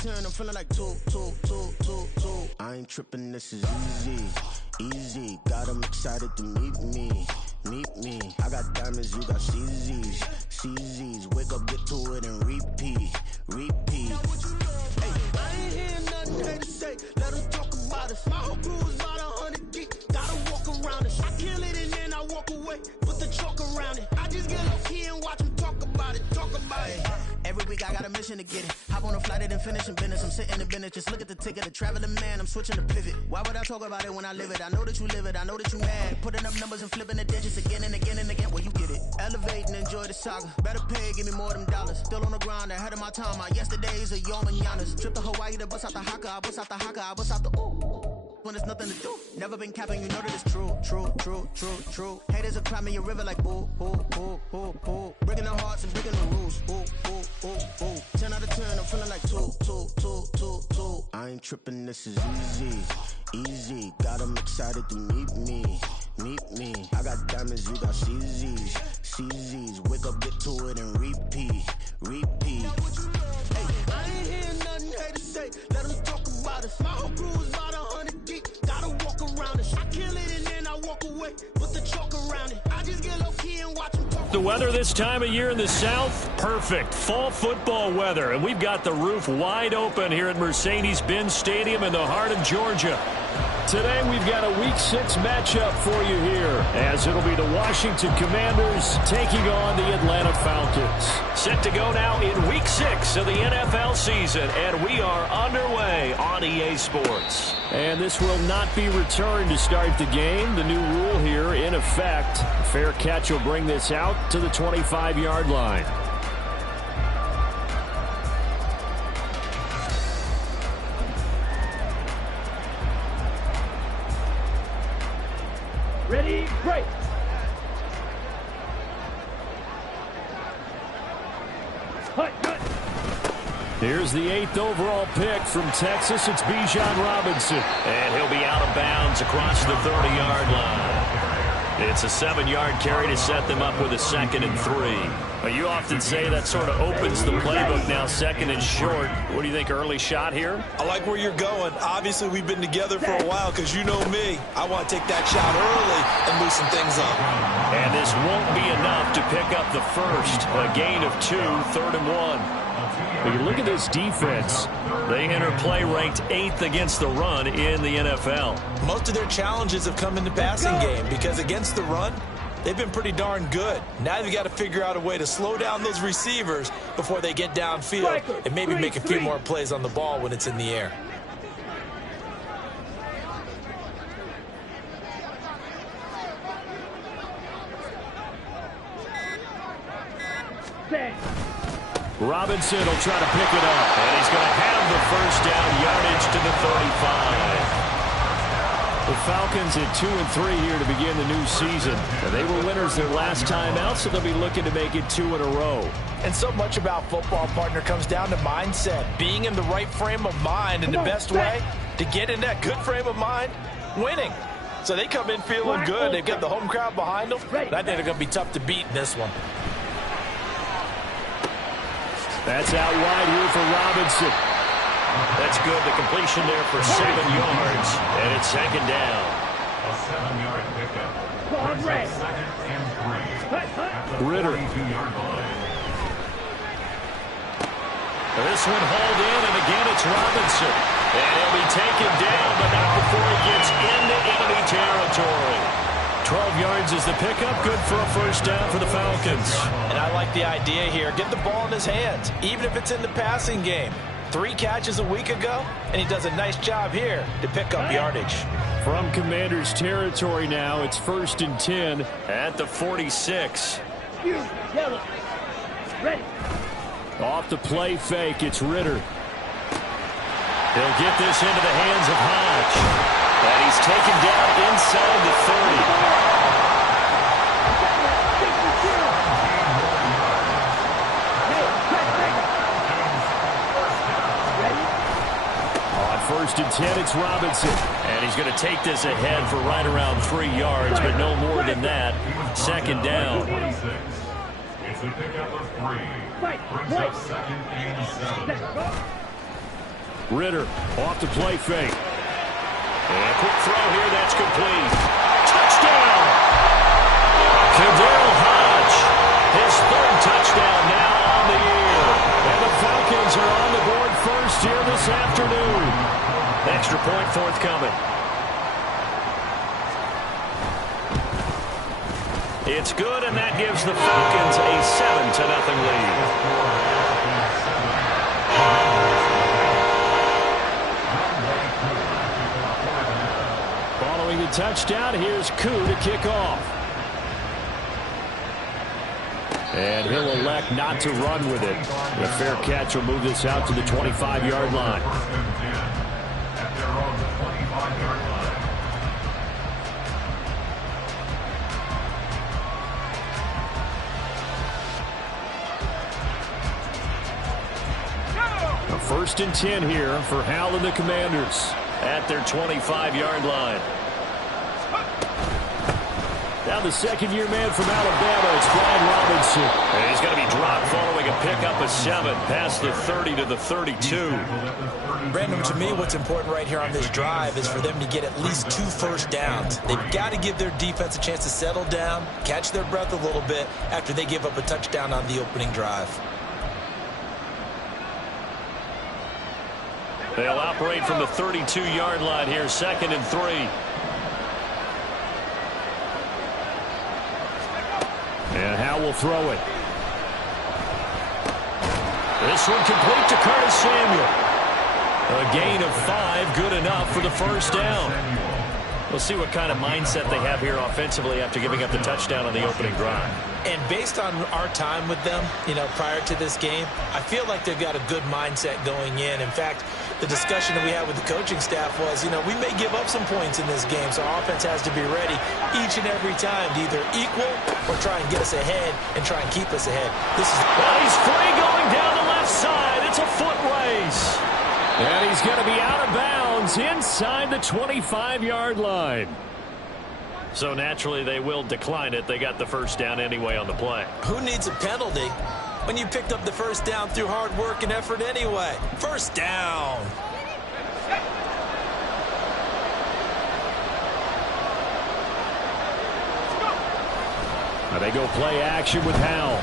turn, I'm feeling like two. I ain't tripping, this is easy. Got 'em excited to meet me. I got diamonds, you got CZs. Wake up, get to it, and repeat. Hey, I ain't hearing nothing they to say. Let 'em talk about us. My whole crew is about 100 deep. Gotta walk around it. I kill it and then I walk away. Put the chalk around it. I just get low key and watch them talk about it. Every week I got a mission to get it. Hop on a flight and then finish in business. I'm sitting in business. Just look at the ticket. A traveling man. I'm switching to pivot. Why would I talk about it when I live it? I know that you live it. I know that you mad. Putting up numbers and flipping the digits again and again and again. Well, you get it. Elevate and enjoy the saga. Better pay, give me more than dollars. Still on the grind, ahead of my time. My yesterdays are your mananas. Trip to Hawaii to bust out the haka. I bust out the haka. I bust out the ooh. When there's nothing to do. Never been capping, you know that it's true. Haters will cry me a river like boo. Breaking the hearts and breaking the rules. Ooh. 10 out of 10, I'm feeling like two. I ain't tripping, this is easy. Got 'em excited to meet me. I got diamonds, you got CZs. Wake up, get to it, and repeat. Hey, I ain't hearing nothing they to say. Let 'em talk about us. My whole crew is about 100 deep. Gotta walk around it. I kill it and then I walk away. Put the chalk around it. I just get low key and watch them talk. The weather this time of year in the South, perfect. Fall football weather, and we've got the roof wide open here at Mercedes-Benz Stadium in the heart of Georgia. Today we've got a Week 6 matchup for you here, as it'll be the Washington Commanders taking on the Atlanta Falcons. Set to go now in Week 6 of the NFL season, and we are underway on EA Sports. And this will not be returned to start the game. The new rule here in effect. Fair catch will bring this out to the 25-yard line. Ready, break. Here's the 8th overall pick from Texas. It's Bijan Robinson. And he'll be out of bounds across the 30-yard line. It's a 7-yard carry to set them up with a 2nd and 3. But you often say that sort of opens the playbook now, 2nd and short. What do you think, early shot here? I like where you're going. Obviously, we've been together for a while because you know me. I want to take that shot early and loosen things up. And this won't be enough to pick up the first. A gain of 2, 3rd and 1. But you look at this defense. They enter play ranked 8th against the run in the NFL. Most of their challenges have come in the passing game because against the run, they've been pretty darn good. Now they've got to figure out a way to slow down those receivers before they get downfield and maybe make a few more plays on the ball when it's in the air. Robinson will try to pick it up, and he's going to have the first down, yardage to the 35. The Falcons at 2-3 here to begin the new season. And they were winners their last time out, so they'll be looking to make it 2 in a row. And so much about football, partner, comes down to mindset. Being in the right frame of mind, and the best way to get in that good frame of mind, winning. So they come in feeling good. They've got the home crowd behind them. I think they're going to be tough to beat in this one. That's out wide here for Robinson. That's good. The completion there for 7 yards. And it's 2nd down. A 7-yard pickup. Brings up 2nd and 3. Ritter. 42-yard line. This one hauled in, and again it's Robinson. And he'll be taken down, but not before he gets into enemy territory. 12 yards is the pickup. Good for a first down for the Falcons. And I like the idea here. Get the ball in his hands, even if it's in the passing game. 3 catches a week ago, and he does a nice job here to pick up yardage. From Commanders territory now, it's 1st and 10 at the 46. Yellow. Ready. Off the play fake, it's Ritter. He'll get this into the hands of Hodge. And he's taken down inside the 30. On 1st and 10, it's Robinson. And he's going to take this ahead for right around 3 yards, but no more than that. 2nd down. It's a pickup of 3. Brings up 2nd and 7. Ritter off the play fake. And a quick throw here, that's complete. Touchdown! KhaDarel Hodge, his third touchdown now on the year. And the Falcons are on the board first here this afternoon. Extra point forthcoming. It's good, and that gives the Falcons a 7-0 lead. Following the touchdown, here's Koo to kick off. And he'll elect not to run with it. A fair catch will move this out to the 25-yard line. At their own 25-yard line. A 1st and 10 here for Hal and the Commanders at their 25-yard line. Now the second-year man from Alabama, it's Brian Robinson. And he's going to be dropped following a pickup of 7 past the 30 to the 32. Brandon, to me, what's important right here on this drive is for them to get at least 2 first downs. They've got to give their defense a chance to settle down, catch their breath a little bit after they give up a touchdown on the opening drive. They'll operate from the 32-yard line here, 2nd and 3. And Hal will throw it. This one complete to Curtis Samuel. A gain of 5, good enough for the first down. We'll see what kind of mindset they have here offensively after giving up the touchdown on the opening drive. And based on our time with them, prior to this game, I feel like they've got a good mindset going in. In fact, the discussion that we had with the coaching staff was, we may give up some points in this game, so our offense has to be ready each and every time to either equal or try and get us ahead and try and keep us ahead. Well, he's free going down the left side. It's a foot race. And he's going to be out of bounds inside the 25-yard line. So naturally, they will decline it. They got the first down anyway on the play. Who needs a penalty when you picked up the first down through hard work and effort anyway? First down. Now they go play action with Hal.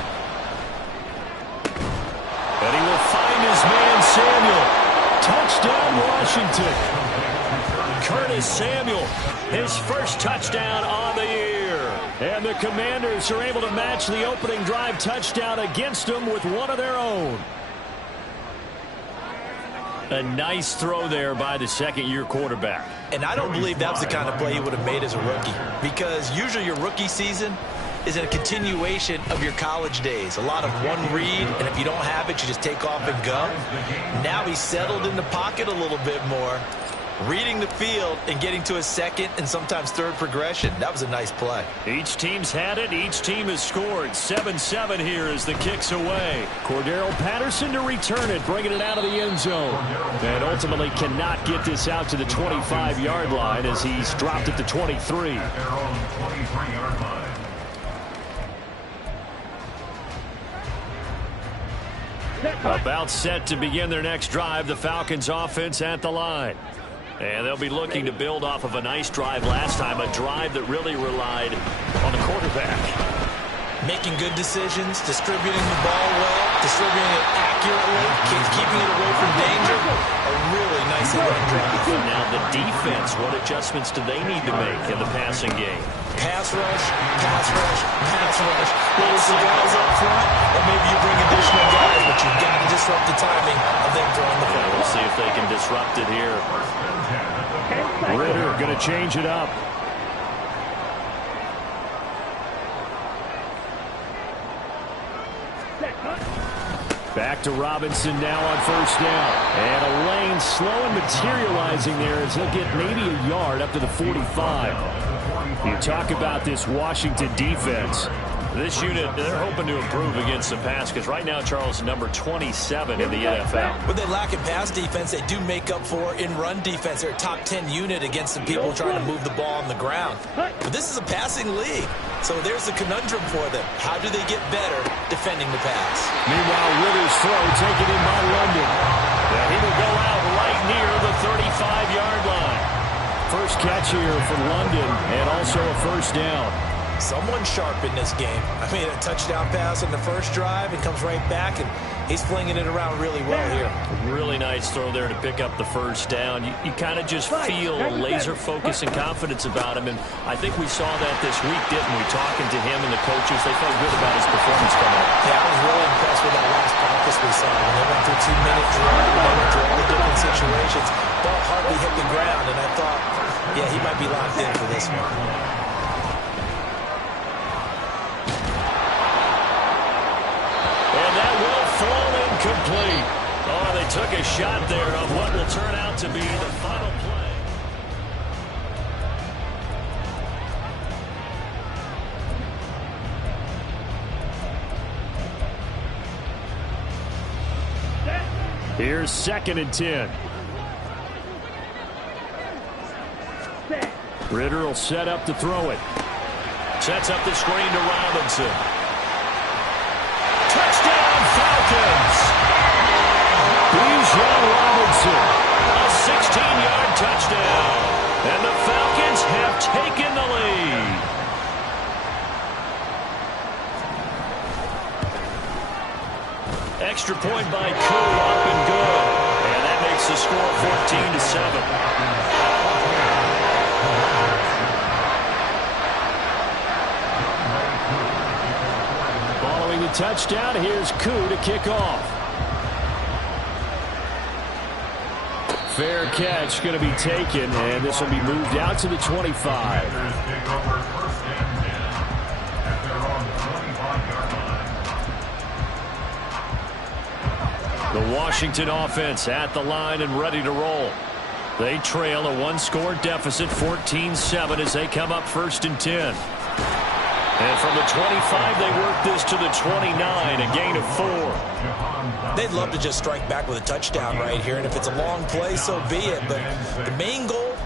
And he will find his man Samuel. Touchdown, Washington. Curtis Samuel, his first touchdown on the year. And the Commanders are able to match the opening drive touchdown against them with one of their own. A nice throw there by the second-year quarterback. And I don't believe that was the kind of play he would have made as a rookie, because usually your rookie season is a continuation of your college days. A lot of one read, and if you don't have it, you just take off and go. Now he's settled in the pocket a little bit more, reading the field and getting to a second and sometimes third progression. That was a nice play. Each team's had it. Each team has scored. 7-7 here as the kick's away. Cordarrelle Patterson to return it, bringing it out of the end zone. And ultimately cannot get this out to the 25-yard line as he's dropped at the 23. At their own 23-yard line. About set to begin their next drive. The Falcons offense at the line. And they'll be looking to build off of a nice drive last time, a drive that really relied on the quarterback. Making good decisions, distributing the ball well, distributing it accurately, keeping it away from danger. A really nice run drive. Now the defense, what adjustments do they need to make in the passing game? Pass rush, pass rush, pass rush. Little some guys up front, or maybe you bring additional guys, but you've got to disrupt the timing of them throwing the football. We'll see if they can disrupt it here. Ritter going to change it up. Back to Robinson now on first down. And a lane slow and materializing there as he'll get maybe a yard up to the 45. You talk about this Washington defense. This unit, they're hoping to improve against the pass because right now, Charles, number 27 in the NFL. When they lack in pass defense, they do make up for in run defense. They're a top 10 unit against the people trying to move the ball on the ground. But this is a passing league, so there's a conundrum for them. How do they get better defending the pass? Meanwhile, Ritter's throw taken in by London. Yeah, he will go out right catch here for London, and also a first down. Someone sharp in this game. I mean, a touchdown pass on the first drive and comes right back, and he's flinging it around really well here. Really nice throw there to pick up the first down. You kind of just feel laser focus and confidence about him, and I think we saw that this week, didn't we? Talking to him and the coaches, they felt good about his performance coming up. Yeah, I was really impressed with that last practice we saw. When they went through 2-minute drill, and they went through all the different situations, ball hardly hit the ground, and I thought, yeah, he might be locked in for this one. Complete. Oh, they took a shot there of what will turn out to be the final play. Here's 2nd and 10. Ritter will set up to throw it. Sets up the screen to Robinson. Touchdown, Falcons! Bijan Robinson, a 16-yard touchdown. And the Falcons have taken the lead. Extra point by Koo, up and good. And that makes the score 14-7. Following the touchdown, here's Koo to kick off. Fair catch going to be taken, and this will be moved out to the 25. The Washington offense at the line and ready to roll. They trail a one-score deficit, 14-7, as they come up 1st and 10. And from the 25, they work this to the 29, a gain of 4. They'd love to just strike back with a touchdown right here, and if it's a long play, so be it. But the main goal,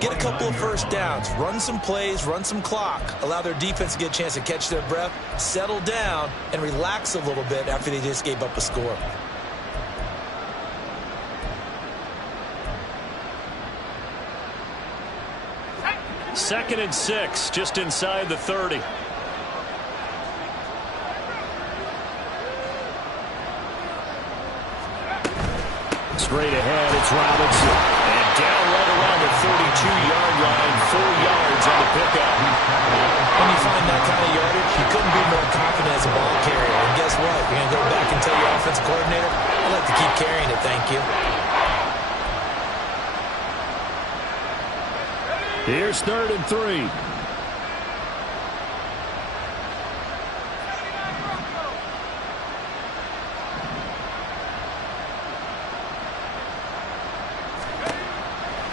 get a couple of first downs, run some plays, run some clock, allow their defense to get a chance to catch their breath, settle down, and relax a little bit after they just gave up a score. Second and 6, just inside the 30. Straight ahead, it's Robinson. And down right around the 42-yard line, 4 yards on the pickup. When you find that kind of yardage, you couldn't be more confident as a ball carrier. And guess what? You're going to go back and tell your offensive coordinator, I'd like to keep carrying it, thank you. Here's 3rd and 3.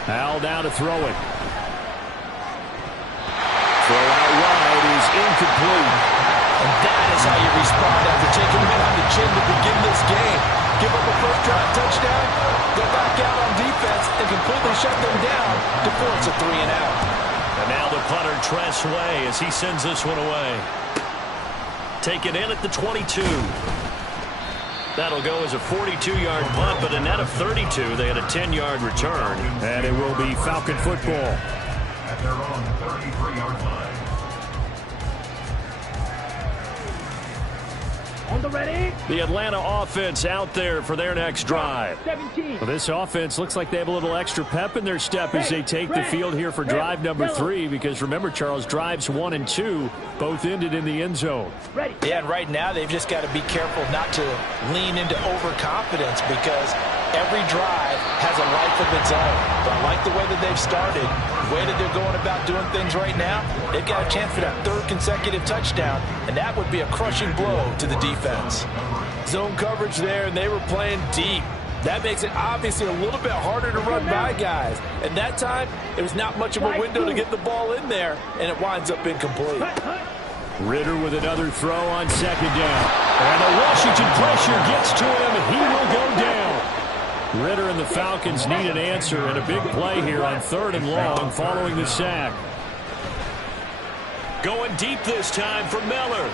Al down to throw it. Throw out wide is incomplete. And that is how you respond after taking him on the chin to begin this game. Give up a first drive touchdown, go back out on defense, and completely shut them down to force a 3-and-out. And now the punter, Tress Way, as he sends this one away. Taken in at the 22. That'll go as a 42-yard punt, but a net of 32. They had a 10-yard return, and it will be Falcon football. At their own 33-yard line. On the ready. The Atlanta offense out there for their next drive. 17. Well, this offense looks like they have a little extra pep in their step as they take the field here for drive number 3, because remember, Charles, drives 1 and 2 both ended in the end zone. Ready. Yeah, and right now they've just got to be careful not to lean into overconfidence, because every drive has a life of its own. But I like the way that they've started, the way that they're going about doing things right now. They've got a chance for that 3rd consecutive touchdown, and that would be a crushing blow to the defense. Zone coverage there, and they were playing deep. That makes it obviously a little bit harder to run by guys. And that time, it was not much of a window to get the ball in there, and it winds up incomplete. Ritter with another throw on 2nd down. And the Washington pressure gets to him, and he will go down. Ritter and the Falcons need an answer, and a big play here on 3rd and long following the sack. Going deep this time for Miller.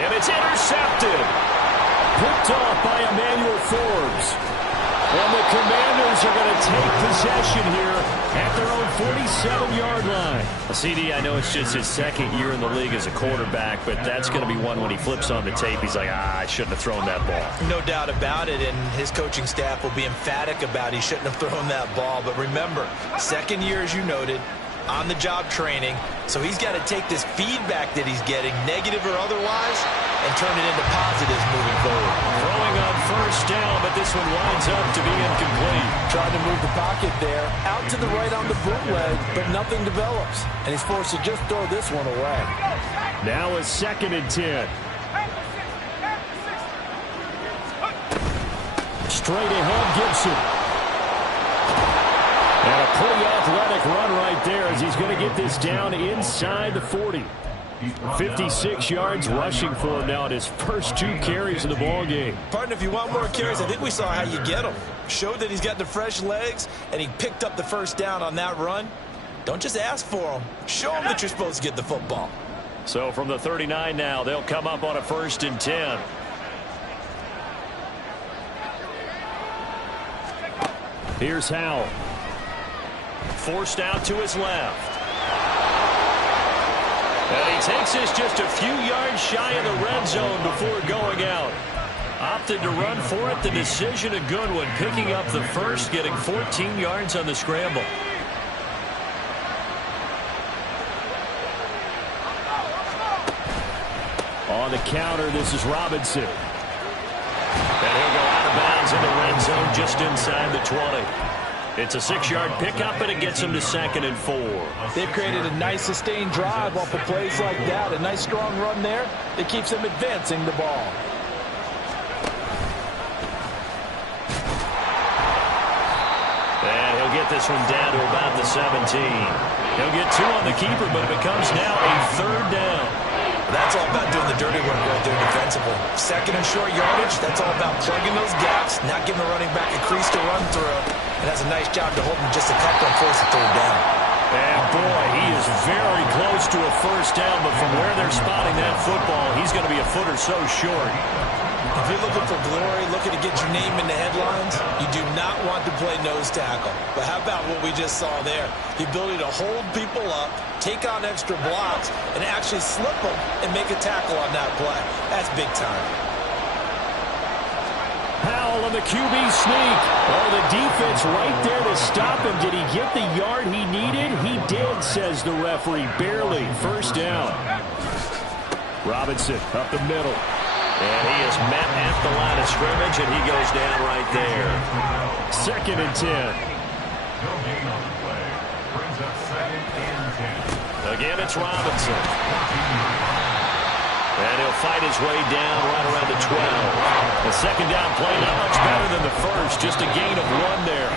And it's intercepted. Picked off by Emmanuel Forbes. And the Commanders are going to take the possession here at their own 47-yard line. CD, I know it's just his second year in the league as a quarterback, but that's going to be one when he flips on the tape. He's like, I shouldn't have thrown that ball. No doubt about it, and his coaching staff will be emphatic about he shouldn't have thrown that ball. But remember, second year, as you noted, on-the-job training, so he's got to take this feedback that he's getting, negative or otherwise, and turn it into positives moving forward. Throwing on first down, but this one winds up to be incomplete. Trying to move the pocket there, out to the right on the bootleg, but nothing develops, and he's forced to just throw this one away. Now a 2nd and 10. Straight ahead, Gibson. And a pretty athletic run right there as he's going to get this down inside the 40. 56 yards rushing for him now at his first 2 carries in the ball game. Partner, if you want more carries, I think we saw how you get him. Showed that he's got the fresh legs, and he picked up the first down on that run. Don't just ask for him. Show him that you're supposed to get the football. So from the 39 now, they'll come up on a 1st and 10. Here's Howell. Forced out to his left. And he takes this just a few yards shy of the red zone before going out. Opted to run for it. The decision a good one. Picking up the first, getting 14 yards on the scramble. On the counter, this is Robinson. And he'll go out of bounds in the red zone just inside the 20. It's a 6-yard pickup, and it gets him to 2nd and 4. They've created a nice sustained drive off of plays like that. A nice strong run there. It keeps them advancing the ball. And he'll get this one down to about the 17. He'll get 2 on the keeper, but it becomes now a 3rd down. That's all about doing the dirty work right there defensively. 2nd and short yardage, that's all about plugging those gaps, not giving the running back a crease to run through. And that's a nice job to hold him just a couple and force a 3rd down. And boy, he is very close to a first down, but from where they're spotting that football, he's going to be a foot or so short. If you're looking for glory, looking to get your name in the headlines, you do not want to play nose tackle. But how about what we just saw there? The ability to hold people up, take on extra blocks, and actually slip them and make a tackle on that play. That's big time. Howell on the QB sneak. Oh, the defense right there to stop him. Did he get the yard he needed? He did, says the referee. Barely. First down. Robinson up the middle. And he is met at the line of scrimmage, and he goes down right there. 2nd and 10. Again, it's Robinson. And he'll fight his way down right around the 12. The 2nd down play not much better than the first, just a gain of 1 there.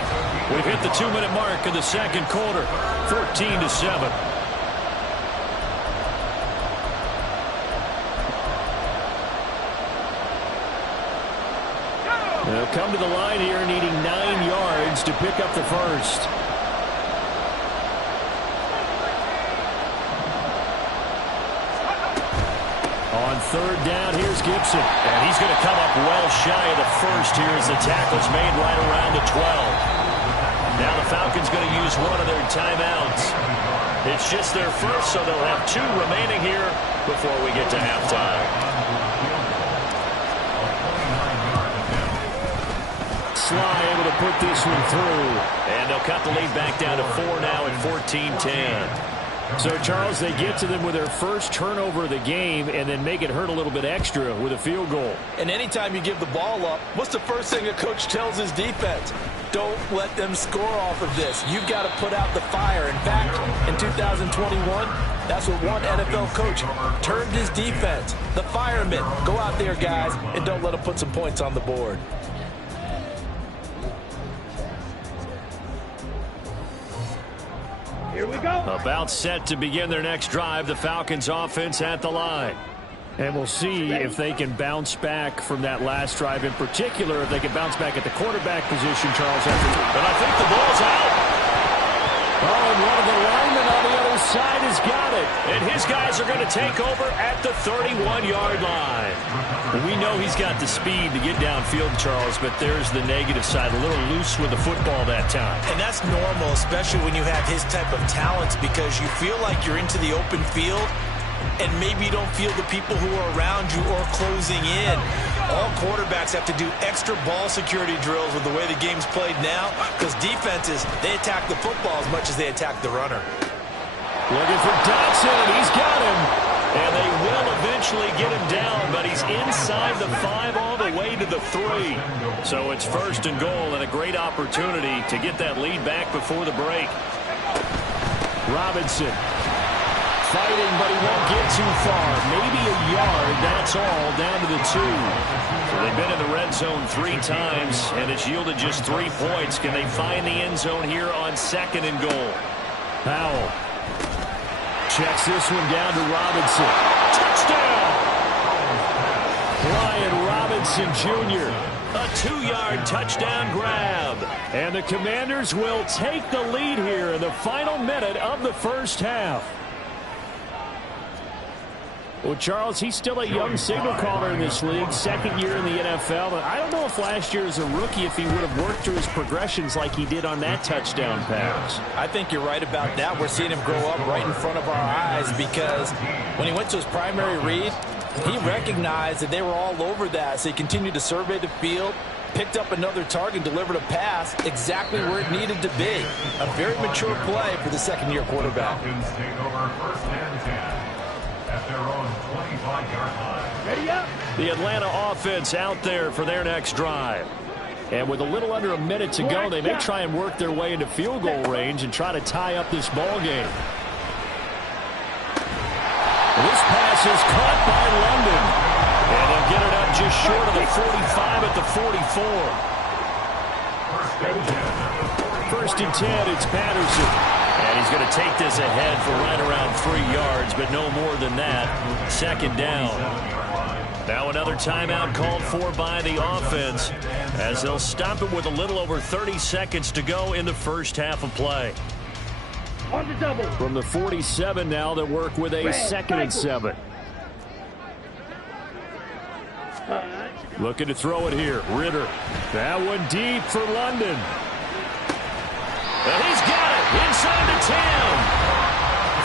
We've hit the 2-minute mark in the 2nd quarter, 14-7. They'll come to the line here needing 9 yards to pick up the first. On 3rd down, here's Gibson. And he's going to come up well shy of the first here as the tackle's made right around the 12. Now the Falcons going to use one of their timeouts. It's just their first, so they'll have 2 remaining here before we get to halftime. Sly able to put this one through. And they'll cut the lead back down to 4 now at 14-10. So, Charles, they get to them with their first turnover of the game and then make it hurt a little bit extra with a field goal. And anytime you give the ball up, what's the first thing a coach tells his defense? Don't let them score off of this. You've got to put out the fire. In fact, in 2021, that's what one NFL coach termed his defense. The firemen. Go out there, guys, and don't let them put some points on the board. Here we go. About set to begin their next drive. The Falcons offense at the line. And we'll see if they can bounce back from that last drive. In particular, if they can bounce back at the quarterback position, Charles. And I think the ball's out. Oh, and one of the linemen on the other side has got it. And his guys are going to take over at the 31-yard line. We know he's got the speed to get downfield, Charles, but there's the negative side. A little loose with the football that time. And that's normal, especially when you have his type of talents, because you feel like you're into the open field and maybe you don't feel the people who are around you or closing in. All quarterbacks have to do extra ball security drills with the way the game's played now, because defenses, they attack the football as much as they attack the runner. Looking for Dotson, and he's got him. And they will eventually get him down, but he's inside the 5 all the way to the 3. So it's 1st and goal, and a great opportunity to get that lead back before the break. Robinson fighting, but he won't get too far. Maybe a yard, that's all, down to the 2. So they've been in the red zone 3 times, and it's yielded just 3 points. Can they find the end zone here on 2nd and goal? Powell checks this one down to Robinson. Touchdown! Brian Robinson Jr., a 2-yard touchdown grab. And the Commanders will take the lead here in the final minute of the first half. Well, Charles, he's still a young signal caller in this league, 2nd year in the NFL. But I don't know if last year as a rookie, if he would have worked through his progressions like he did on that touchdown pass. I think you're right about that. We're seeing him grow up right in front of our eyes, because when he went to his primary read, he recognized that they were all over that. So he continued to survey the field, picked up another target, delivered a pass exactly where it needed to be. A very mature play for the 2nd-year quarterback. At their own 25-yard line. Ready up. The Atlanta offense out there for their next drive. And with a little under a minute to go, they may try and work their way into field goal range and try to tie up this ball game. This pass is caught by London. And they'll get it up just short of the 45 at the 44. 1st and 10, it's Patterson. And he's going to take this ahead for right around 3 yards, but no more than that. 2nd down. Now another timeout called for by the offense, as they'll stop it with a little over 30 seconds to go in the first half of play. On the double. From the 47 now, they'll work with a 2nd and 7. Looking to throw it here. Ritter. That one deep for London. And he's got it inside the 10.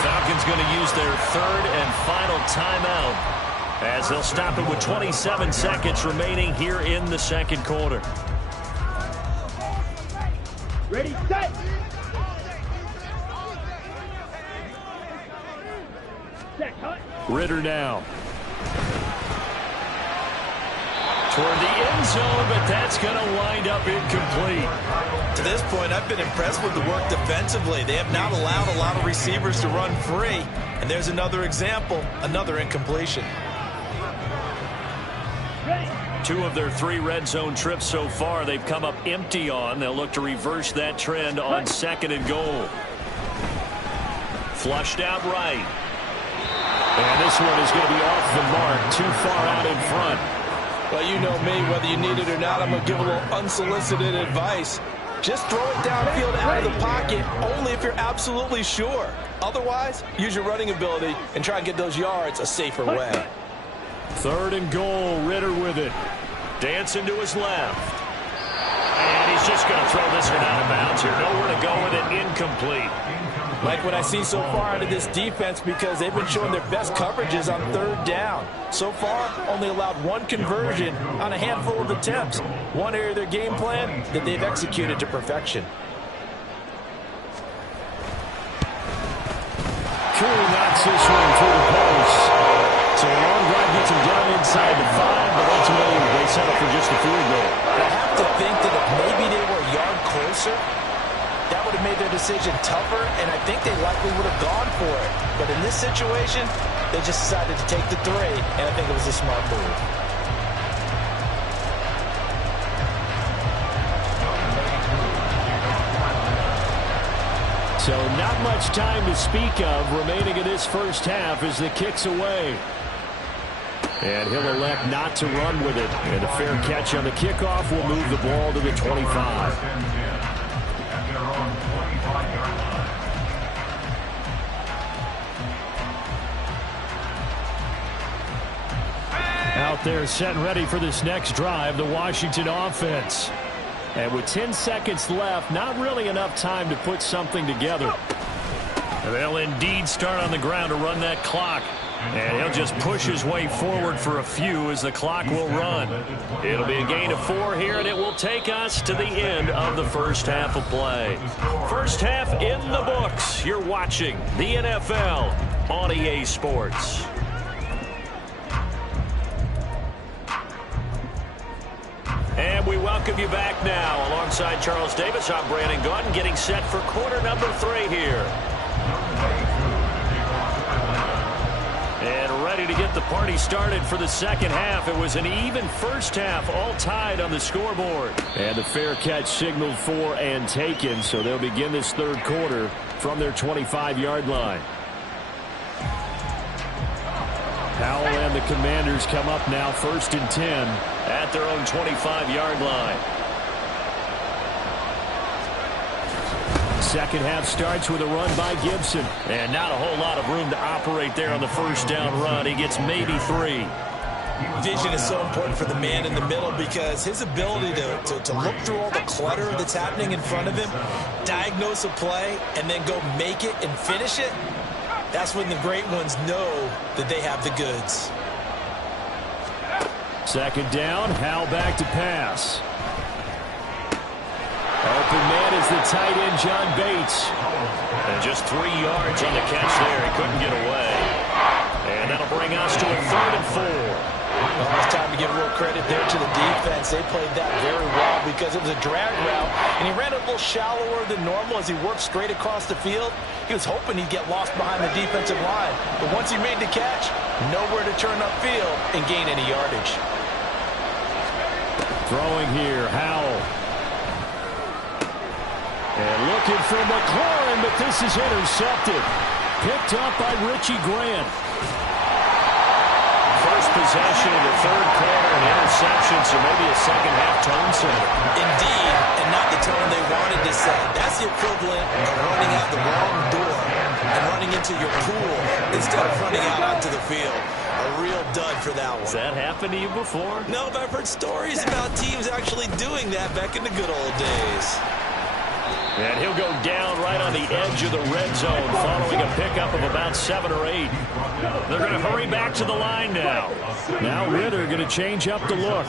Falcons going to use their 3rd and final timeout, as they'll stop it with 27 seconds remaining here in the 2nd quarter. Ready, set. Set, cut. Ritter now. Toward the end zone, but that's going to wind up incomplete. To this point, I've been impressed with the work defensively. They have not allowed a lot of receivers to run free. And there's another example, another incompletion. 2 of their 3 red zone trips so far, they've come up empty on. They'll look to reverse that trend on 2nd and goal. Flushed out right. And this one is going to be off the mark, too far out in front. Well, you know me, whether you need it or not, I'm going to give a little unsolicited advice. Just throw it downfield out of the pocket, only if you're absolutely sure. Otherwise, use your running ability and try and get those yards a safer way. 3rd and goal, Ritter with it. Dancing to his left. And he's just going to throw this one out of bounds here. Nowhere to go with it, incomplete. Like what I see so far out of this defense, because they've been showing their best coverages on 3rd down. So far, only allowed 1 conversion on a handful of attempts. One area of their game plan that they've executed to perfection. Curry knocks this one through the post. So a long drive gets him down inside the 5, but ultimately they settle for just a field goal. I have to think that if maybe they were a yard closer, that would have made their decision tougher, and I think they likely would have gone for it. But in this situation, they just decided to take the 3, and I think it was a smart move. So not much time to speak of remaining in this first half as the kick's away. And he'll elect not to run with it. And a fair catch on the kickoff will move the ball to the 25. out there set and ready for this next drive, the Washington offense. And with 10 seconds left, not really enough time to put something together. They'll indeed start on the ground to run that clock. And he'll just push his way forward for a few as the clock will run. It'll be a gain of 4 here, and it will take us to the end of the first half of play. First half in the books. You're watching the NFL on EA Sports. And we welcome you back now. Alongside Charles Davis, I'm Brandon Gaudin, getting set for quarter number 3 here. And ready to get the party started for the second half. It was an even first half, all tied on the scoreboard. And the fair catch signaled for and taken, so they'll begin this third quarter from their 25-yard line. Howell and the Commanders come up now 1st and 10 at their own 25-yard line. Second half starts with a run by Gibson. And not a whole lot of room to operate there on the first down run. He gets maybe 3. Vision is so important for the man in the middle because his ability to look through all the clutter that's happening in front of him, diagnose a play, and then go make it and finish it, that's when the great ones know that they have the goods. Second down, Howell back to pass. Open man is the tight end, John Bates. And just 3 yards on the catch there. He couldn't get away. And that'll bring us to a 3rd and 4. Well, it's time to give a little credit there to the defense. They played that very well because it was a drag route, and he ran a little shallower than normal as he worked straight across the field. He was hoping he'd get lost behind the defensive line. But once he made the catch, nowhere to turn upfield and gain any yardage. Throwing here, Howell. And looking for McLaurin, but this is intercepted. Picked up by Richie Grant. First possession of the third quarter, an interception, so maybe a second half tone setter. Indeed, and not the tone they wanted to set. That's the equivalent of running out the wrong door and running into your pool instead of running out onto the field. A real dud for that one. Has that happened to you before? No, but I've heard stories about teams actually doing that back in the good old days. And he'll go down right on the edge of the red zone following a pickup of about 7 or 8. They're going to hurry back to the line now. Now Ritter going to change up the look.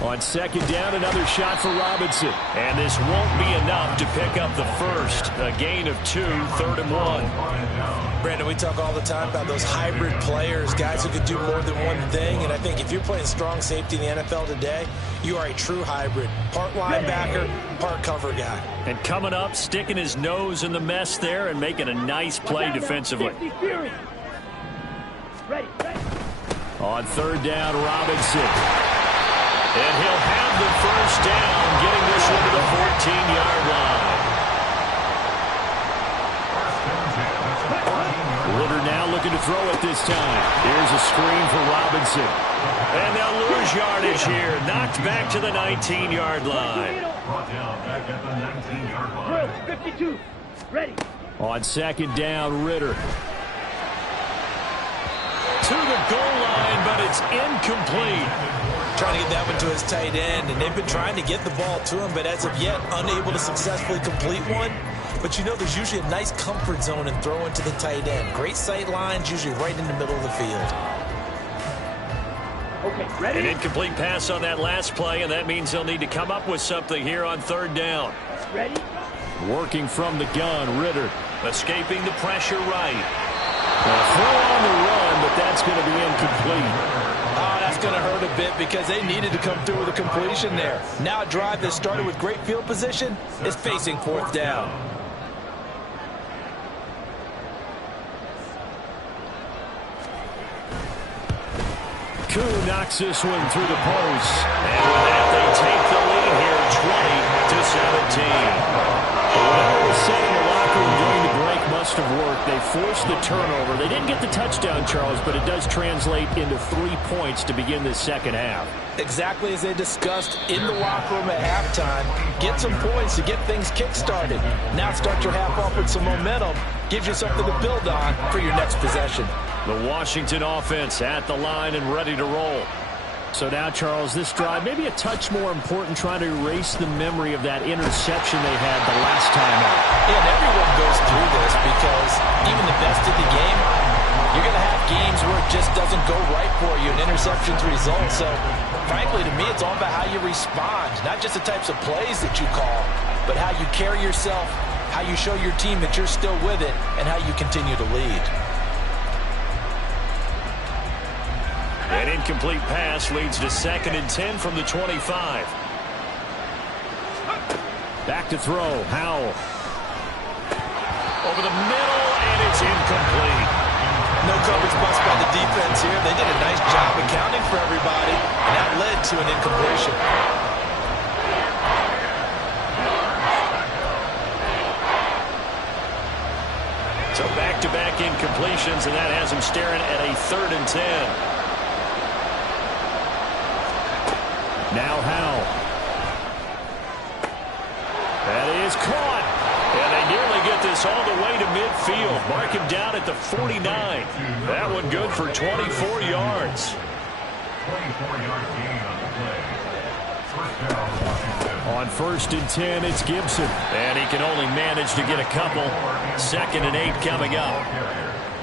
On second down, another shot for Robinson. And this won't be enough to pick up the first. A gain of 2, 3rd and 1. Brandon, we talk all the time about those hybrid players, guys who could do more than one thing. And I think if you're playing strong safety in the NFL today, you are a true hybrid. Part linebacker, part cover guy. And coming up, sticking his nose in the mess there and making a nice play defensively. On third down, Robinson. And he'll have the first down, getting this one to the 14-yard line. Ritter now looking to throw it this time. Here's a screen for Robinson. And they'll lose yardage here. Knocked back to the 19-yard line. 52. Ready. On second down, Ritter. To the goal line, but it's incomplete. Trying to get that one to his tight end, and they've been trying to get the ball to him, but as of yet, unable to successfully complete one. But you know there's usually a nice comfort zone in throwing to the tight end. Great sight lines, usually right in the middle of the field. Okay, ready? An incomplete pass on that last play, and that means they'll need to come up with something here on third down. Ready? Working from the gun, Ritter. Escaping the pressure right. A throw on the run, but that's going to be incomplete. That's going to hurt a bit because they needed to come through with a completion there. Now a drive that started with great field position is facing fourth down. Koo knocks this one through the post. And with that, they take the lead here, 20-17. Well, was said in the locker room during the break must have worked. They forced the turnover. They didn't get the touchdown, Charles, but it does translate into 3 points to begin this second half. Exactly as they discussed in the locker room at halftime. Get some points to get things kick-started. Now start your half off with some momentum. Gives you something to build on for your next possession. The Washington offense at the line and ready to roll. So now, Charles, this drive maybe a touch more important, trying to erase the memory of that interception they had the last time out. Yeah, and everyone goes through this because even the best of the game, you're going to have games where it just doesn't go right for you and interceptions result. So, frankly, to me, it's all about how you respond, not just the types of plays that you call, but how you carry yourself, how you show your team that you're still with it, and how you continue to lead. An incomplete pass leads to 2nd and 10 from the 25. Back to throw. Howell. Over the middle, and it's incomplete. No coverage bust by the defense here. They did a nice job accounting for everybody, and that led to an incompletion. So back-to-back incompletions, and that has him staring at a 3rd and 10. Now Howell. That is caught. And they nearly get this all the way to midfield. Mark him down at the 49. That one good for 24 yards. 24-yard gain on the play. First down, Washington. On 1st and 10, it's Gibson. And he can only manage to get a couple. 2nd and 8 coming up.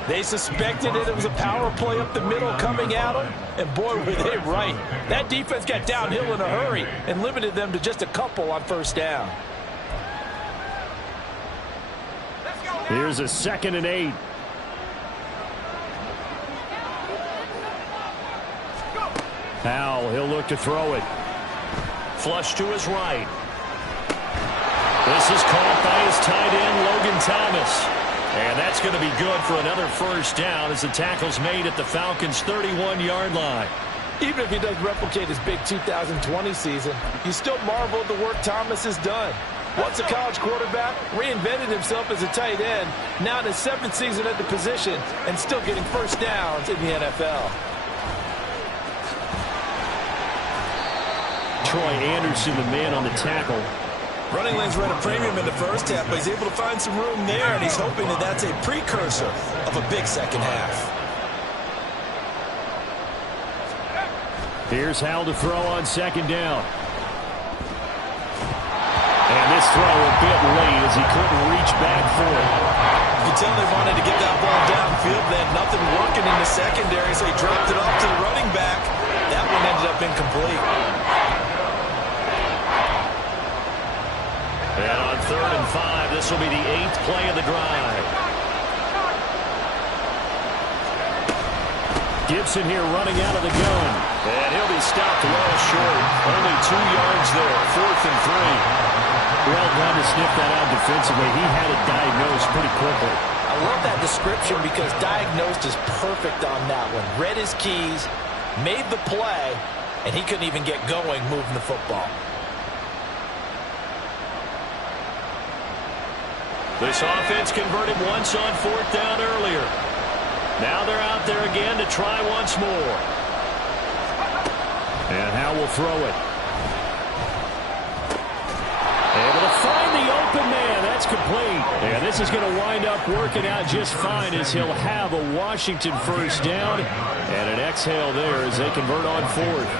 They suspected it was a power play up the middle coming at them, and boy, were they right. That defense got downhill in a hurry and limited them to just a couple on 1st down. Here's a 2nd and 8. Howell, he'll look to throw it. Flush to his right. This is caught by his tight end, Logan Thomas. And that's going to be good for another 1st down as the tackle's made at the Falcons' 31-yard line. Even if he does replicate his big 2020 season, you still marvel at the work Thomas has done. Once a college quarterback, reinvented himself as a tight end, now in his 7th season at the position, and still getting 1st downs in the NFL. Troy Anderson, the man on the tackle. Running lanes were at a premium in the 1st half, but he's able to find some room there, and he's hoping that that's a precursor of a big 2nd half. Here's Howell to throw on 2nd down. And this throw a bit late as he couldn't reach back for it. You can tell they wanted to get that ball downfield. They had nothing working in the secondary, so he dropped it off to the running back. That one ended up incomplete. And on 3rd and 5, this will be the 8th play of the drive. Gibson here running out of the gun. And he'll be stopped well short. Only 2 yards there. 4th and 3. Well, glad to sniff that out defensively. He had it diagnosed pretty quickly. I love that description because diagnosed is perfect on that one. Read his keys, made the play, and he couldn't even get going moving the football. This offense converted once on 4th down earlier. Now they're out there again to try once more. And Howell will throw it. Able to find the open man. That's complete. And this is going to wind up working out just fine as he'll have a Washington 1st down. And an exhale there as they convert on 4th.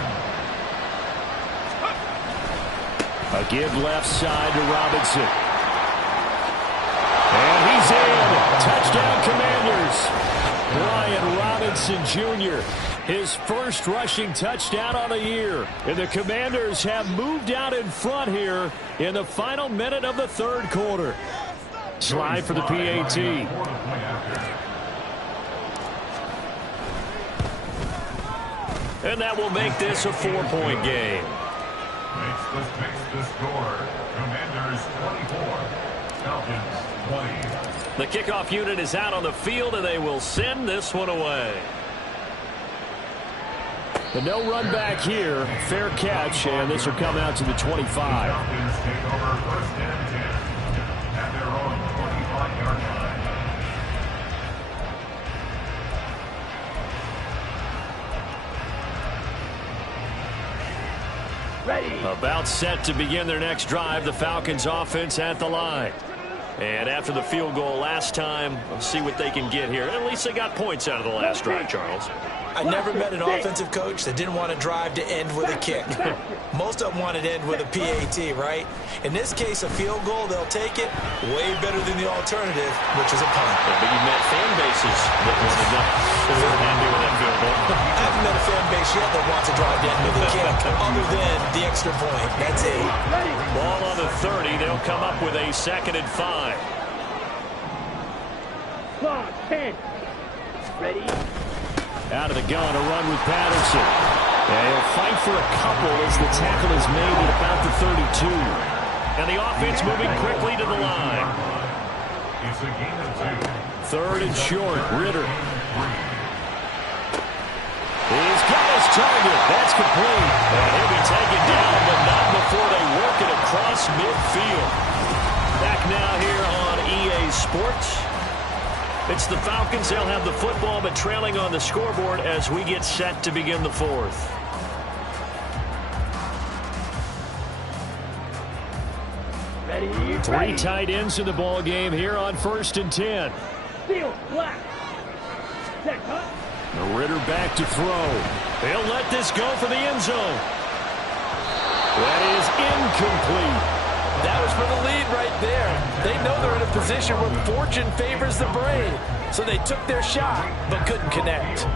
A give left side to Robinson. And he's in. Touchdown, Commanders. Brian Robinson Jr., his 1st rushing touchdown on the year. And the Commanders have moved out in front here in the final minute of the 3rd quarter. Slide for the PAT. And that will make this a 4-point game. Makes the score. Commanders 24. Falcons 20. The kickoff unit is out on the field, and they will send this one away. But no run back here. Fair catch, and this will come out to the 25. Falcons take over 1st and 10 at their own 25. Ready. About set to begin their next drive. The Falcons offense at the line. And after the field goal last time, we'll see what they can get here. At least they got points out of the last drive, Charles. I never met an offensive coach that didn't want to drive to end with a kick. Most of them wanted to end with a PAT, right? In this case, a field goal, they'll take it. Way better than the alternative, which is a punt. Yeah, but you've met fan bases that wanted to end with that field goal. I haven't met a fan base yet that wants to drive to end with a kick, other than the extra point. That's it. Ball on the 30. They'll come up with a 2nd and 5. Clock 10. Ready. Out of the gun, a run with Patterson. And he'll fight for a couple as the tackle is made at about the 32. And the offense moving quickly to the line. It's a gain of 2. 3rd and short, Ritter. He's got his target. That's complete. And he'll be taken down, but not before they work it across midfield. Back now here on EA Sports. It's the Falcons. They'll have the football, but trailing on the scoreboard as we get set to begin the 4th. Ready. 3 tight ends in the ball game here on 1st and 10. Field black. Set cut. Ritter back to throw. They'll let this go for the end zone. That is incomplete. That was for the lead right there. They know they're in a position where fortune favors the brave. So they took their shot, but couldn't connect.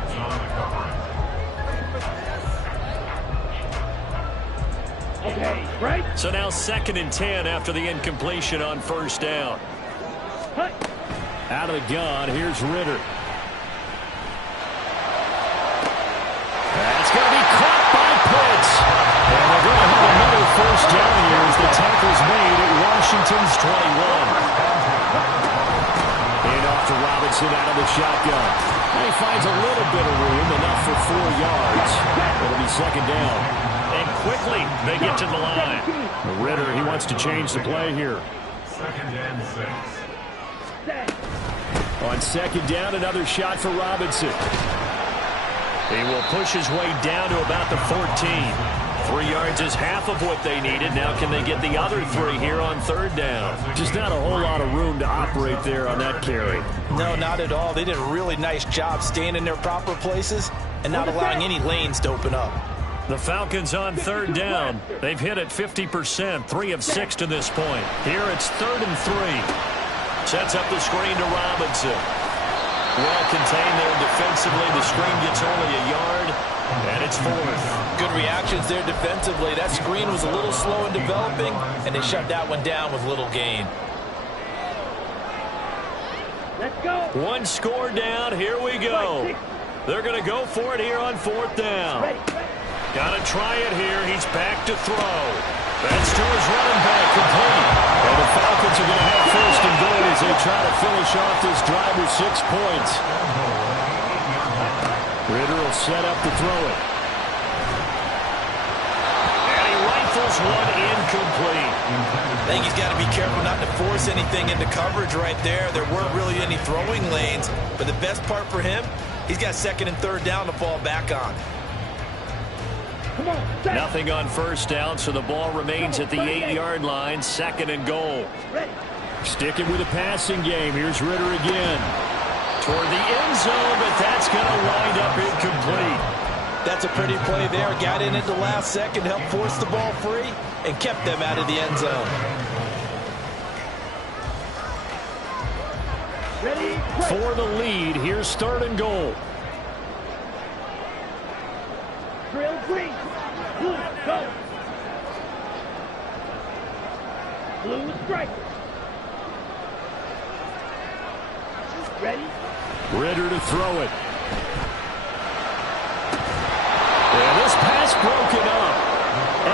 Okay, right. So now 2nd and 10 after the incompletion on 1st down. Hut. Out of the gun, here's Ritter. That's going to be caught by Pitts. And they're going to have another 1st down here as the tackle's made at Washington's 21. And off to Robinson out of the shotgun. And he finds a little bit of room, enough for 4 yards. It'll be 2nd down. And quickly they get to the line. Ritter, he wants to change the play here. 2nd and 6. On 2nd down, another shot for Robinson. He will push his way down to about the 14. 3 yards is half of what they needed. Now can they get the other 3 here on 3rd down? Just not a whole lot of room to operate there on that carry. No, not at all. They did a really nice job staying in their proper places and not allowing any lanes to open up. The Falcons on 3rd down. They've hit it 50%, 3 of 6 to this point. Here it's 3rd and 3. Sets up the screen to Robinson. Well contained there defensively. The screen gets only a yard, and it's 4th. Good reactions there defensively. That screen was a little slow in developing, and they shut that one down with little gain. Let's go. 1 score down. Here we go. They're going to go for it here on 4th down. Got to try it here. He's back to throw. That's to his running back, complete. And the Falcons are going to have 1st and goal as they try to finish off this drive with 6 points. Ritter will set up to throw it. And he rifles one incomplete. I think he's got to be careful not to force anything into coverage right there. There weren't really any throwing lanes, but the best part for him, he's got 2nd and 3rd down to fall back on. Nothing on 1st down, so the ball remains at the 8-yard line. 2nd and goal. Sticking with the passing game. Here's Ritter again. Toward the end zone, but that's going to wind up incomplete. That's a pretty play there. Got in at the last second, helped force the ball free, and kept them out of the end zone. For the lead, here's 3rd and goal. Drill green. Blue, go. Blue strike. Ready? Ritter to throw it. And this pass broken up.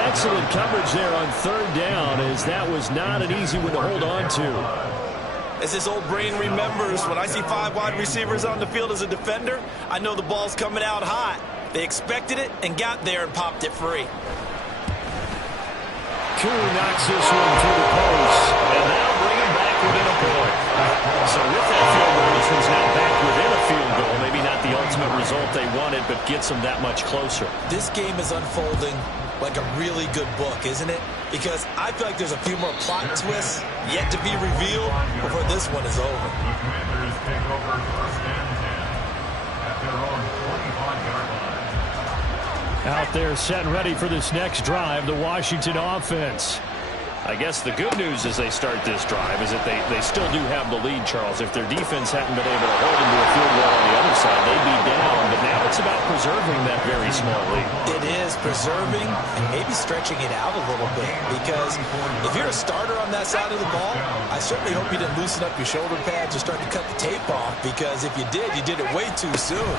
Excellent coverage there on 3rd down, as that was not an easy one to hold on to. As this old brain remembers, when I see 5 wide receivers on the field as a defender, I know the ball's coming out hot. They expected it and got there and popped it free. Koo knocks this one through the post, and they'll bring him back within a point. So with that field goal, this one's now back within a field goal. Maybe not the ultimate result they wanted, but gets them that much closer. This game is unfolding like a really good book, isn't it? Because I feel like there's a few more plot twists yet to be revealed before this one is over. The Commanders take over first and 10 at their own 25-yard line. Out there set and ready for this next drive, the Washington offense. I guess the good news as they start this drive is that they still do have the lead, Charles. If their defense hadn't been able to hold them to a field goal on the other side, they'd be down. But now it's about preserving that very small lead. It is preserving and maybe stretching it out a little bit, because if you're a starter on that side of the ball, I certainly hope you didn't loosen up your shoulder pads or start to cut the tape off, because if you did, you did it way too soon.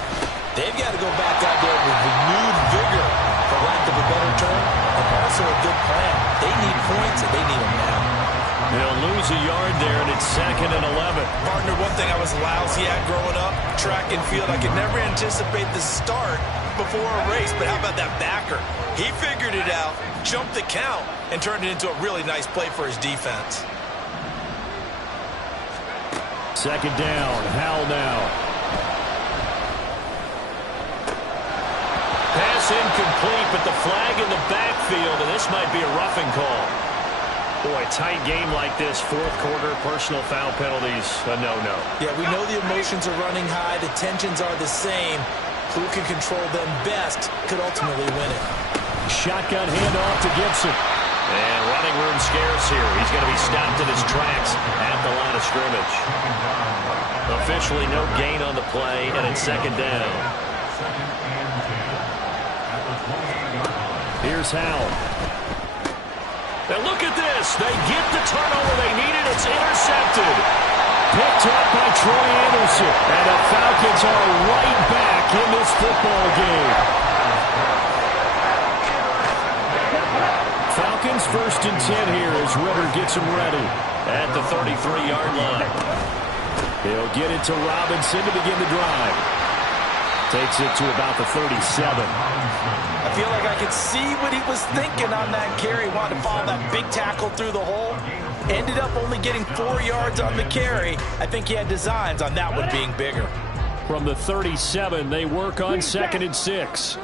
They've got to go back out there with renewed vigor, for lack of a better term, and also a good plan. They need points, and they need them now. They'll lose a yard there, and it's 2nd and 11. Partner, one thing I was lousy at growing up, track and field, I could never anticipate the start before a race, but how about that backer? He figured it out, jumped the count, and turned it into a really nice play for his defense. 2nd down, Howell now. Pass incomplete, but the flag in the backfield, and this might be a roughing call. Boy, tight game like this, fourth quarter, personal foul penalties, a no-no. Yeah, we know the emotions are running high, the tensions are the same. Who can control them best could ultimately win it. Shotgun handoff to Gibson. And running room scarce here. He's going to be stopped in his tracks at the line of scrimmage. Officially no gain on the play, and it's 2nd down. Here's Howell. Now look at this. They get the turnover they needed. It's intercepted. Picked up by Troy Anderson. And the Falcons are right back in this football game. Falcons 1st and 10 here as Ritter gets them ready at the 33-yard line. He'll get it to Robinson to begin the drive. Takes it to about the 37. I feel like I could see what he was thinking on that carry. Wanted to follow that big tackle through the hole. Ended up only getting 4 yards on the carry. I think he had designs on that one being bigger. From the 37, they work on 2nd and 6.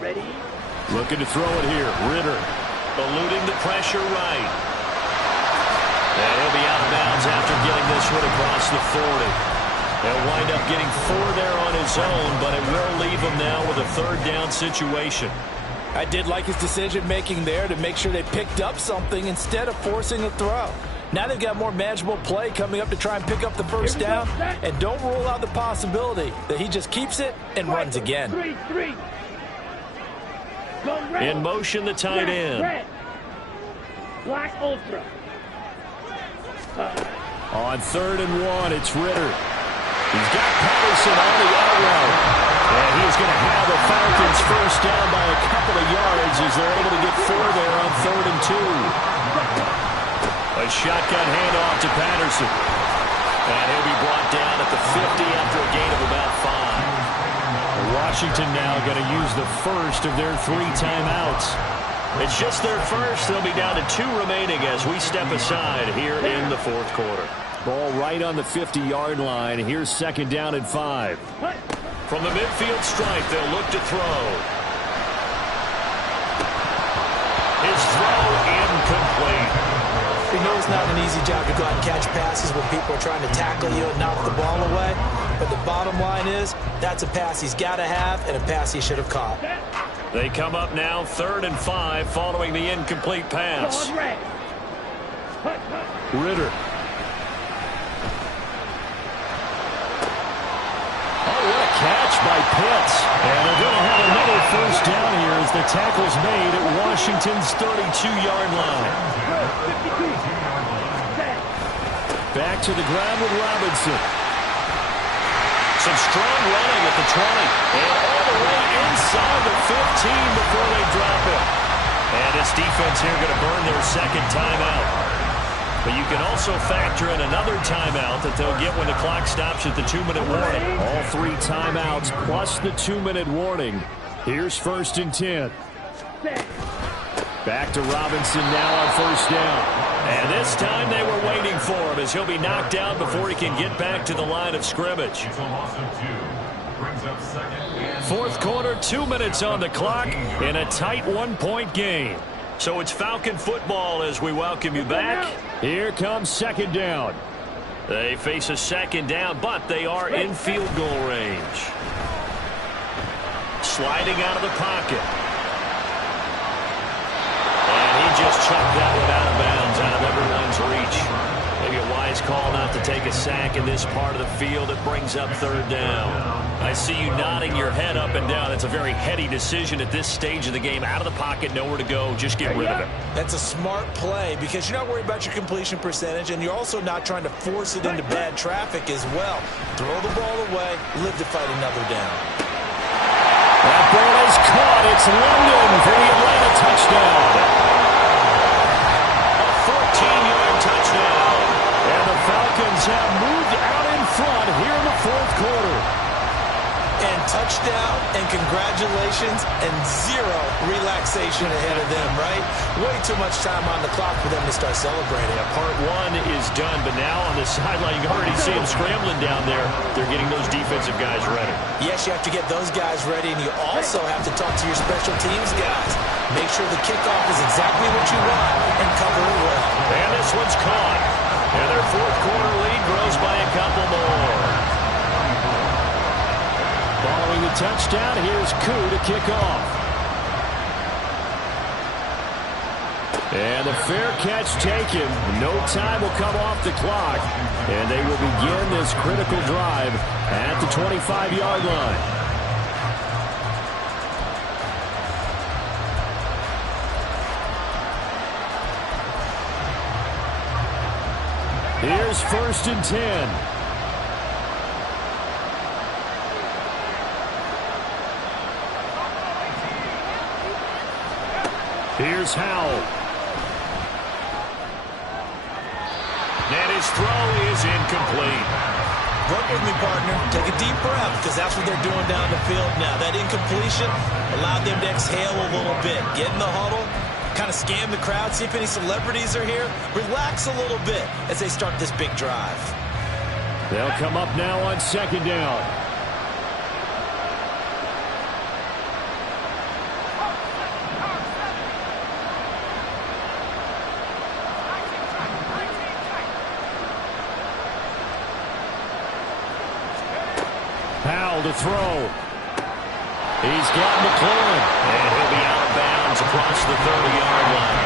Ready? Looking to throw it here. Ritter eluding the pressure right. And he'll be out of bounds after getting this one across the 40. He'll wind up getting 4 there on his own, but it will leave him now with a 3rd down situation. I did like his decision-making there to make sure they picked up something instead of forcing a throw. Now they've got more manageable play coming up to try and pick up the 1st down, and don't rule out the possibility that he just keeps it and runs again. 3-3. Go red. In motion, the tight end. Red. Black Ultra. On 3rd and 1, it's Ritter. He's got Patterson on the out route. And he's going to have the Falcons 1st down by a couple of yards as they're able to get 4 there on 3rd and 2. A shotgun handoff to Patterson. And he'll be brought down at the 50 after a gain of about 5. Washington now going to use the first of their 3 timeouts. It's just their first. They'll be down to 2 remaining as we step aside here in the 4th quarter. Ball right on the 50-yard line. Here's 2nd down and 5. From the midfield stripe, they'll look to throw. His throw incomplete. We know it's not an easy job to go out and catch passes when people are trying to tackle you and knock the ball away. But the bottom line is, that's a pass he's got to have and a pass he should have caught. They come up now 3rd and 5 following the incomplete pass. Ritter. Oh, what a catch by Pitts. And they're going to have another 1st down here as the tackle's made at Washington's 32-yard line. Back to the ground with Robinson. Some strong running at the 20. And all the way inside the 15 before they drop it. And this defense here going to burn their 2nd timeout. But you can also factor in another timeout that they'll get when the clock stops at the 2-minute warning. All 3 timeouts plus the 2-minute warning. Here's 1st and 10. Back to Robinson now on 1st down. And this time they were waiting for him as he'll be knocked down before he can get back to the line of scrimmage. It's a loss of 2. Fourth quarter, 2 minutes on the clock in a tight 1-point game. So it's Falcon football as we welcome you back. Here comes second down. They face a second down, but they are in field goal range. Sliding out of the pocket. And he just chucked that one out of bounds, out of everyone's reach. Maybe a wise call not to take a sack in this part of the field. It brings up third down. I see you nodding your head up and down. It's a very heady decision at this stage of the game. Out of the pocket, nowhere to go. Just get rid of it. That's a smart play because you're not worried about your completion percentage, and you're also not trying to force it into bad traffic as well. Throw the ball away, live to fight another down. That ball is caught. It's London for the Atlanta touchdown. A 14-yard touchdown. And the Falcons have moved out in front here in the fourth quarter. And touchdown and congratulations and zero relaxation ahead of them, right? Way too much time on the clock for them to start celebrating. Yeah, part one is done, but now on the sideline, you can already see them scrambling down there. They're getting those defensive guys ready. Yes, you have to get those guys ready, and you also have to talk to your special teams guys. Make sure the kickoff is exactly what you want and cover it well. And this one's caught. And their fourth quarter lead grows by a couple more. Following the touchdown, here's Koo to kick off. And the fair catch taken. No time will come off the clock. And they will begin this critical drive at the 25-yard line. Here's 1st and 10. Here's Howell. And his throw is incomplete. Work with me, partner. Take a deep breath because that's what they're doing down the field now. That incompletion allowed them to exhale a little bit. Get in the huddle, kind of scan the crowd, see if any celebrities are here. Relax a little bit as they start this big drive. They'll come up now on second down. Howell to throw. He's got McLaurin. And he'll be out of bounds across the 30-yard line.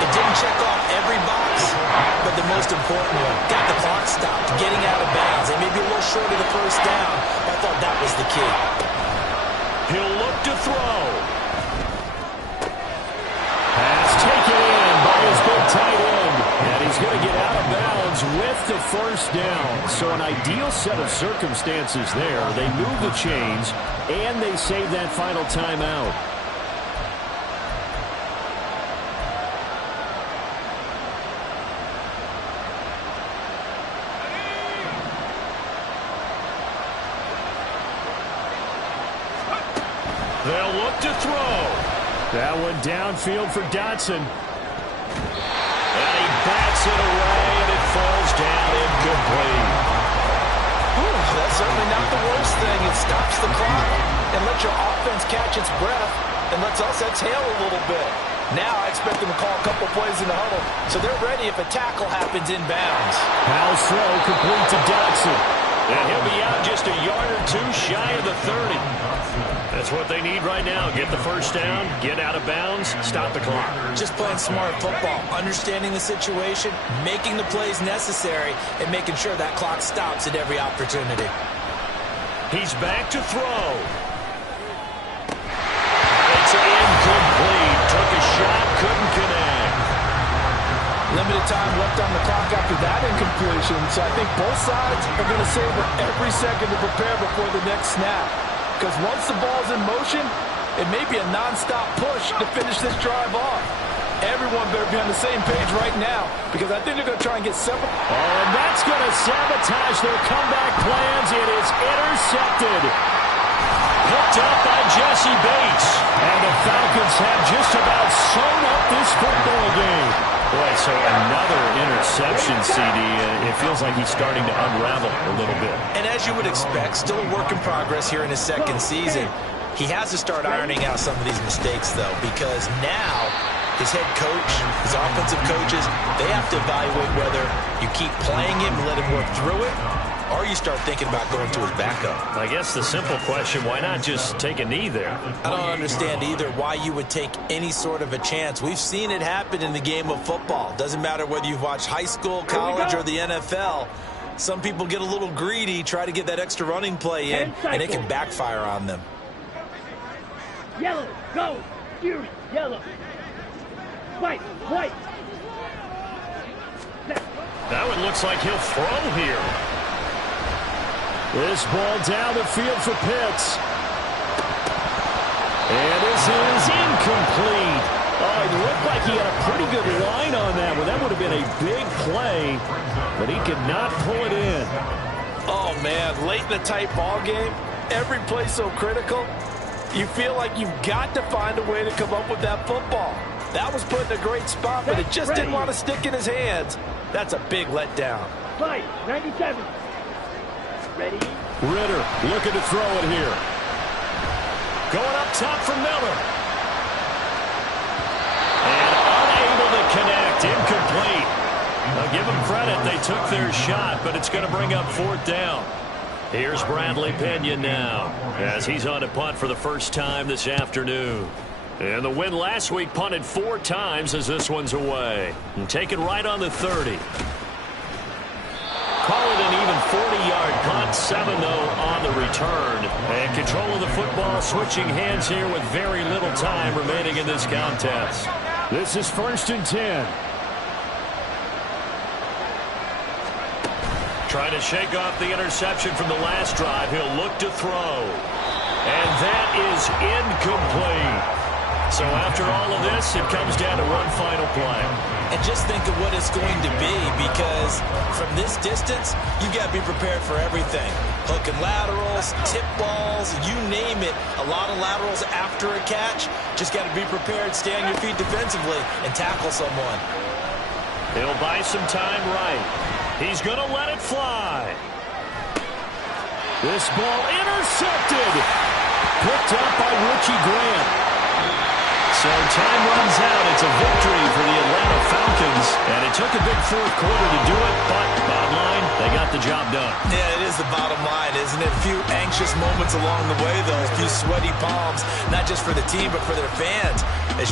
It didn't check off every box, but the most important one. Got the clock stopped, getting out of bounds. They may be a little short of the first down, but I thought that was the key. He'll look to throw. Pass taken in by his big tight end. And he's going to get out of bounds with the first down. So an ideal set of circumstances there. They move the chains, and they save that final timeout. They'll look to throw. That one downfield for Dotson. And he bats it away, and it falls down incomplete. That's certainly not the worst thing. It stops the clock and lets your offense catch its breath and lets us exhale a little bit. Now I expect them to call a couple plays in the huddle, so they're ready if a tackle happens in bounds. Howell's throw complete to Dotson. And he'll be out just a yard or two shy of the 30. That's what they need right now. Get the first down, get out of bounds, stop the clock. Just playing smart football, understanding the situation, making the plays necessary, and making sure that clock stops at every opportunity. He's back to throw. It's incomplete. Took a shot, couldn't connect. Limited time left on the clock after that incompletion, so I think both sides are going to savor every second to prepare before the next snap. Because once the ball's in motion, it may be a non-stop push to finish this drive off. Everyone better be on the same page right now, because I think they're going to try and get several. Oh, and that's going to sabotage their comeback plans. It is intercepted. Picked up by Jesse Bates. And the Falcons have just about sewn up this football game. Boy, so another interception, CD. It feels like he's starting to unravel a little bit. And as you would expect, still a work in progress here in his second season. He has to start ironing out some of these mistakes, though, because now his head coach, his offensive coaches, they have to evaluate whether you keep playing him and let him work through it, or you start thinking about going to his backup. I guess the simple question, why not just take a knee there? I don't understand either why you would take any sort of a chance. We've seen it happen in the game of football. Doesn't matter whether you've watched high school, college, or the NFL. Some people get a little greedy, try to get that extra running play in, and it can backfire on them. Yellow, go. Fury, yellow. White, white. Now it looks like he'll throw here. This ball down the field for Pitts. And this is incomplete. Oh, it looked like he had a pretty good line on that one. That would have been a big play, but he could not pull it in. Oh, man, late in the tight ball game, every play so critical, you feel like you've got to find a way to come up with that football. That was put in a great spot, but it just didn't want to stick in his hands. That's a big letdown. Fight, 97. Ready? Ritter looking to throw it here. Going up top for Miller. And unable to connect. Incomplete. I'll give them credit. They took their shot, but it's going to bring up 4th down. Here's Bradley Pinion now as he's on to punt for the first time this afternoon. And the win last week punted 4 times as this one's away. And taken right on the 30. Call it an even 40-yard punt, 7 though on the return. And control of the football switching hands here with very little time remaining in this contest. This is 1st and 10. Trying to shake off the interception from the last drive. He'll look to throw. And that is incomplete. So after all of this, it comes down to one final play. And just think of what it's going to be, because from this distance, you've got to be prepared for everything. Hook and laterals, tip balls, you name it. A lot of laterals after a catch. Just got to be prepared, stay on your feet defensively, and tackle someone. He'll buy some time right. He's going to let it fly. This ball intercepted. Picked up by Richie Grant. So time runs out. It's a victory for the Atlanta Falcons. And it took a big 4th quarter to do it, but bottom line, they got the job done. Yeah, it is the bottom line, isn't it? A few anxious moments along the way, though. A few sweaty palms, not just for the team, but for their fans. As you